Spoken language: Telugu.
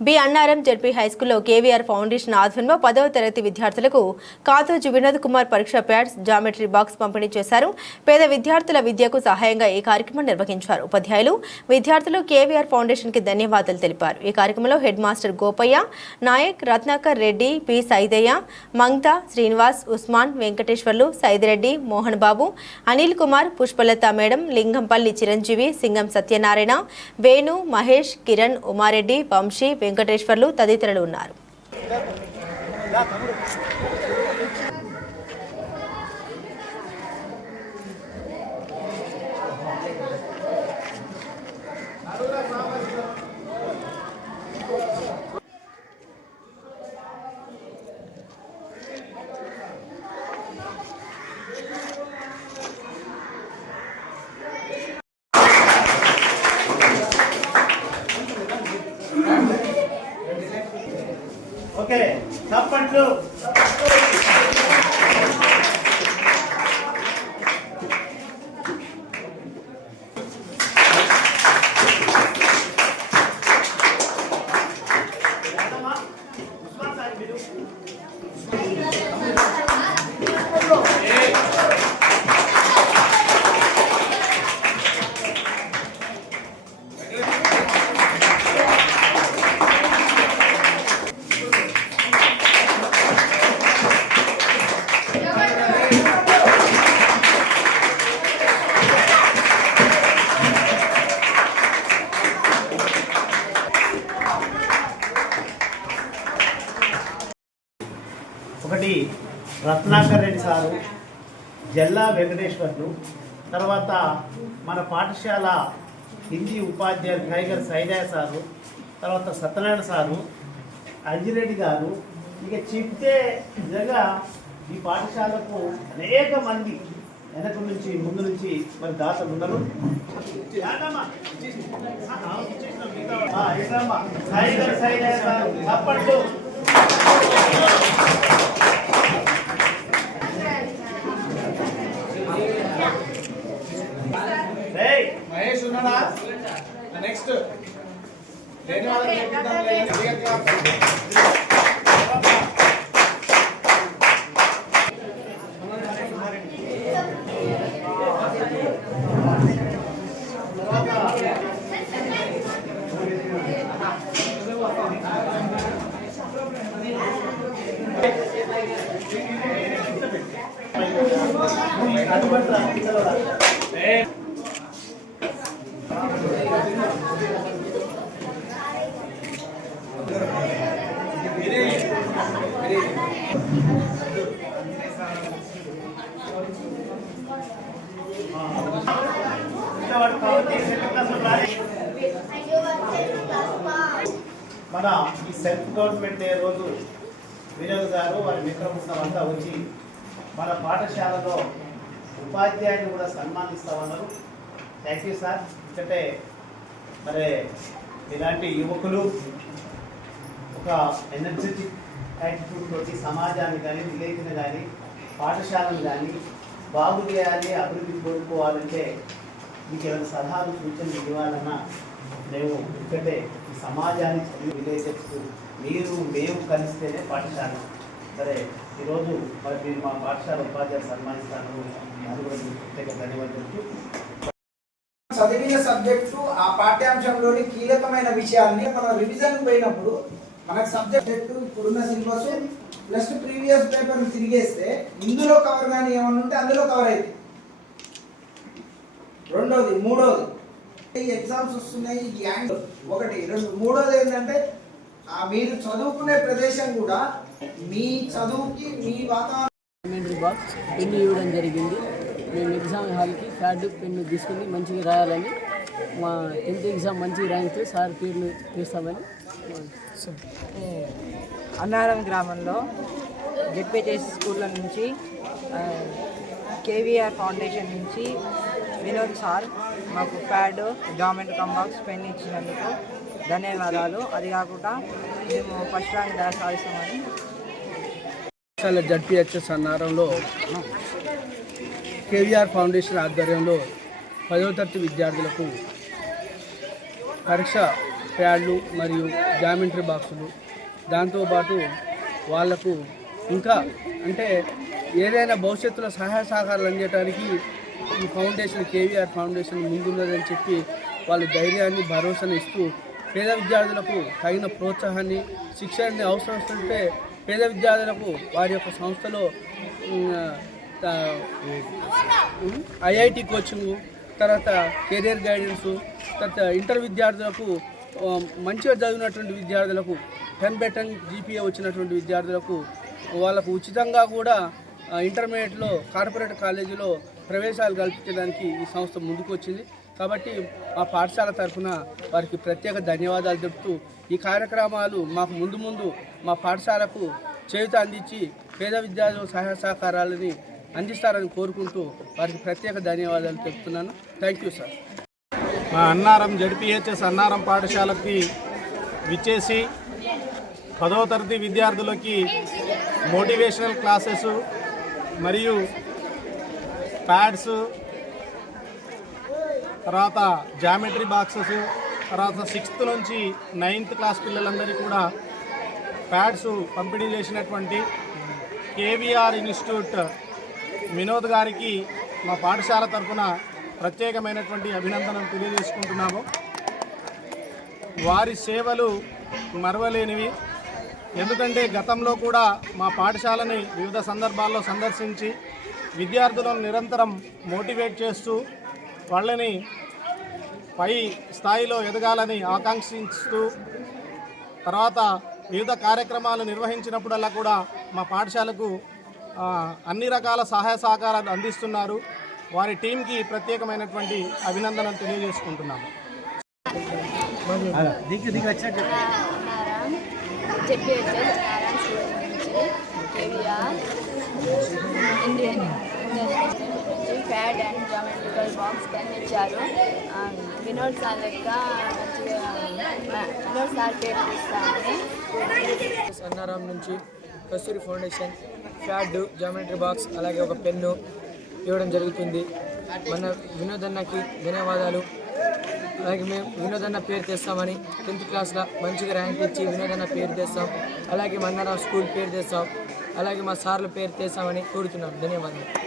బి అన్నారం జడ్పీ హైస్కూల్లో కేవీఆర్ ఫౌండేషన్ ఆధ్వర్యంలో పదవ తరగతి విద్యార్థులకు కాతోజు వినోద్ కుమార్ పరీక్ష ప్యాడ్స్ జామెట్రీ బాక్స్ పంపిణీ చేశారు. పేద విద్యార్థుల విద్యకు సహాయంగా ఈ కార్యక్రమం నిర్వహించారు. ఉపాధ్యాయులు విద్యార్థులు కేవీఆర్ ఫౌండేషన్కి ధన్యవాదాలు తెలిపారు. ఈ కార్యక్రమంలో head master Gopaiah Naik Ratnakar Reddy P Saidaiah Mangta Srinivas Usman Venkateswarlu Saidireddy Mohan Babu Anil Kumar Pushpalatha madam Lingampalli Chiranjeevi Singam Satyanarayana Venu Mahesh Kiran Umareddy Vamshi Venkateswarlu తదితరులు ఉన్నారు. ఓకే చప్పట్లు. రత్నాకర్ రెడ్డి సారు జల్లా వెంకటేశ్వర్లు తర్వాత మన పాఠశాల హిందీ ఉపాధ్యాయులు టైగర్ సైదయ్య సారు తర్వాత సత్యనారాయణ సారు అంజిరెడ్డి గారు. ఇక చెప్తే నిజంగా ఈ పాఠశాలకు అనేక మంది వెనక నుంచి ముందు నుంచి మరి దాతలు ఉన్నారు. యాదమ్మ. ఆ, అప్పట్లో సారు. మహేష్ ఉన్నాడా నెక్స్ట్ లేని వాళ్ళకి చెప్పిద్దాం లేదు. మన ఈ సెల్ఫ్ గవర్నమెంట్ డే రోజు వినోద్ గారు వారి మిత్రబృందం అంతా వచ్చి మన పాఠశాలలో ఉపాధ్యాయుని కూడా సన్మానిస్తామన్నారు థ్యాంక్ యూ సార్ ఎందుకంటే మరి ఇలాంటి యువకులు ఒక ఎనర్జెటిక్ యాటిట్యూడ్ తోటి సమాజాన్ని కానీ విలేజ్ని కానీ పాఠశాలను కానీ బాగు చేయాలి అభివృద్ధి కోరుకోవాలంటే మీకు ఏమైనా సలహాలు సూచనలు ఇవ్వాలన్నా మేము ఇక్కడే ఈ సమాజాన్ని చదివి విలేజెస్ మీరు మేము కలిస్తేనే పాఠశాల. సరే ఈరోజు మరి మీరు మా పాఠశాల ఉపాధ్యాయులు సన్మానిస్తాను అది కూడా ప్రత్యేక ధన్యవాదాలు. చదివిన సబ్జెక్టు ఆ పాఠ్యాంశంలోని కీలకమైన విషయాల్ని మనం రివిజన్ పోయినప్పుడు మనకు సబ్జెక్ట్ ఇప్పుడున్న సిలబస్ ప్లస్ ప్రీవియస్ పేపర్ తిరిగేస్తే ఇందులో కవర్ కానీ ఏమన్నా ఉంటే అందులో కవర్ అయింది రెండోది మూడోది. ఎగ్జామ్స్ వస్తున్నాయి ఈ యాంగ్ ఒకటి రెండు మూడోది ఏంటంటే ఆ మీరు చదువుకునే ప్రదేశం కూడా మీ చదువుకి మీ వాతావరణం బాక్స్ పెన్ను ఇవ్వడం జరిగింది. మేము ఎగ్జామ్ హాల్కి ప్యాడ్ పెన్ను తీసుకుని మంచిగా రాయాలని మా టెన్త్ ఎగ్జామ్ మంచిగా రాయితే సార్ పేర్లు తీస్తామని అన్నారం గ్రామంలో జెడ్పీటీఎస్ స్కూళ్ళ నుంచి కేవీఆర్ ఫౌండేషన్ నుంచి వినోద్ సార్ మాకు ప్యాడ్ గవర్నమెంట్ కంబాక్స్ పెన్ ఇచ్చినందుకు ధన్యవాదాలు. అది కాకుండా మేము ఫస్ట్ ర్యాంక్ దా సాధిస్తామని జడ్పిహెచ్ఎస్ అన్నారంలో కేవీఆర్ ఫౌండేషన్ ఆధ్వర్యంలో పదవ తరగతి విద్యార్థులకు పరీక్ష ప్యాడ్లు మరియు జామెంట్రీ బాక్సులు. దాంతోపాటు వాళ్ళకు ఇంకా అంటే ఏదైనా భవిష్యత్తులో సహాయ సహకారాలు అందించడానికి ఈ ఫౌండేషన్ కేవీఆర్ ఫౌండేషన్ ముందున్నదని చెప్పి వాళ్ళు ధైర్యాన్ని భరోసాను ఇస్తూ పేద విద్యార్థులకు తగిన ప్రోత్సాహాన్ని శిక్షణని అవసరం వస్తుంటే పేద విద్యార్థులకు వారి యొక్క సంస్థలో ఐఐటి కోచింగ్ తర్వాత కెరియర్ గైడెన్స్ తర్వాత ఇంటర్ విద్యార్థులకు మంచిగా చదివినటువంటి విద్యార్థులకు టెన్ బై టెన్ జీపీఏ వచ్చినటువంటి విద్యార్థులకు వాళ్ళకు ఉచితంగా కూడా ఇంటర్మీడియట్లో కార్పొరేట్ కాలేజీలో ప్రవేశాలు కల్పించడానికి ఈ సంస్థ ముందుకు వచ్చింది కాబట్టి మా పాఠశాల తరఫున వారికి ప్రత్యేక ధన్యవాదాలు చెబుతూ ఈ కార్యక్రమాలు మాకు ముందు ముందు మా పాఠశాలకు చేయుత అందించి పేద విద్యార్థుల సహాయ సహకారాలని అందిస్తారని కోరుకుంటూ వారికి ప్రత్యేక ధన్యవాదాలు తెలుపుతున్నాను. థ్యాంక్ యూ సార్ మా అన్నారం జడ్పిహెచ్ఎస్ అన్నారం పాఠశాలకి విచ్చేసి పదవ తరగతి విద్యార్థులకి మోటివేషనల్ క్లాసెస్ మరియు ప్యాడ్స్ తర్వాత జామెట్రీ బాక్సెస్ తర్వాత సిక్స్త్ నుంచి నైన్త్ క్లాస్ పిల్లలందరికీ కూడా ప్యాడ్స్ పంపిణీ చేసినటువంటి కేవీఆర్ ఇన్స్టిట్యూట్ వినోద్ గారికి మా పాఠశాల తరఫున ప్రత్యేకమైనటువంటి అభినందనలు తెలియజేసుకుంటున్నాము. వారి సేవలు మరవలేనివి. ఎందుకంటే గతంలో కూడా మా పాఠశాలని వివిధ సందర్భాల్లో సందర్శించి విద్యార్థులను నిరంతరం మోటివేట్ చేస్తూ వాళ్ళని పై స్థాయిలో ఎదగాలని ఆకాంక్షిస్తూ తర్వాత వివిధ కార్యక్రమాలు నిర్వహించినప్పుడల్లా కూడా మా పాఠశాలకు అన్ని రకాల సహాయ సహకారాలు అందిస్తున్నారు. వారి టీంకి ప్రత్యేకమైనటువంటి అభినందనలు తెలియజేసుకుంటున్నాము Narayana Indian Indian pad pad and geometrical box కనిపించారు ఇచ్చారు వినోద్ సార్ యొక్క వినోద్ సార్ పేరు ఇస్తామని నుంచి Kasturi foundation pad geometry box అలాగే ఒక పెన్ను ఇవ్వడం జరుగుతుంది. మన వినోదన్నకి ధన్యవాదాలు. అలాగే మేము వినోదన్న పేరు తెస్తామని టెన్త్ క్లాస్లో మంచిగా ర్యాంక్ ఇచ్చి వినోదన్న పేరు తెస్తాం. అలాగే మన్నారావు స్కూల్ పేరు తెస్తాం. అలాగే మా సార్ల పేరు తెస్తామని కోరుతున్నాం ధన్యవాదాలు.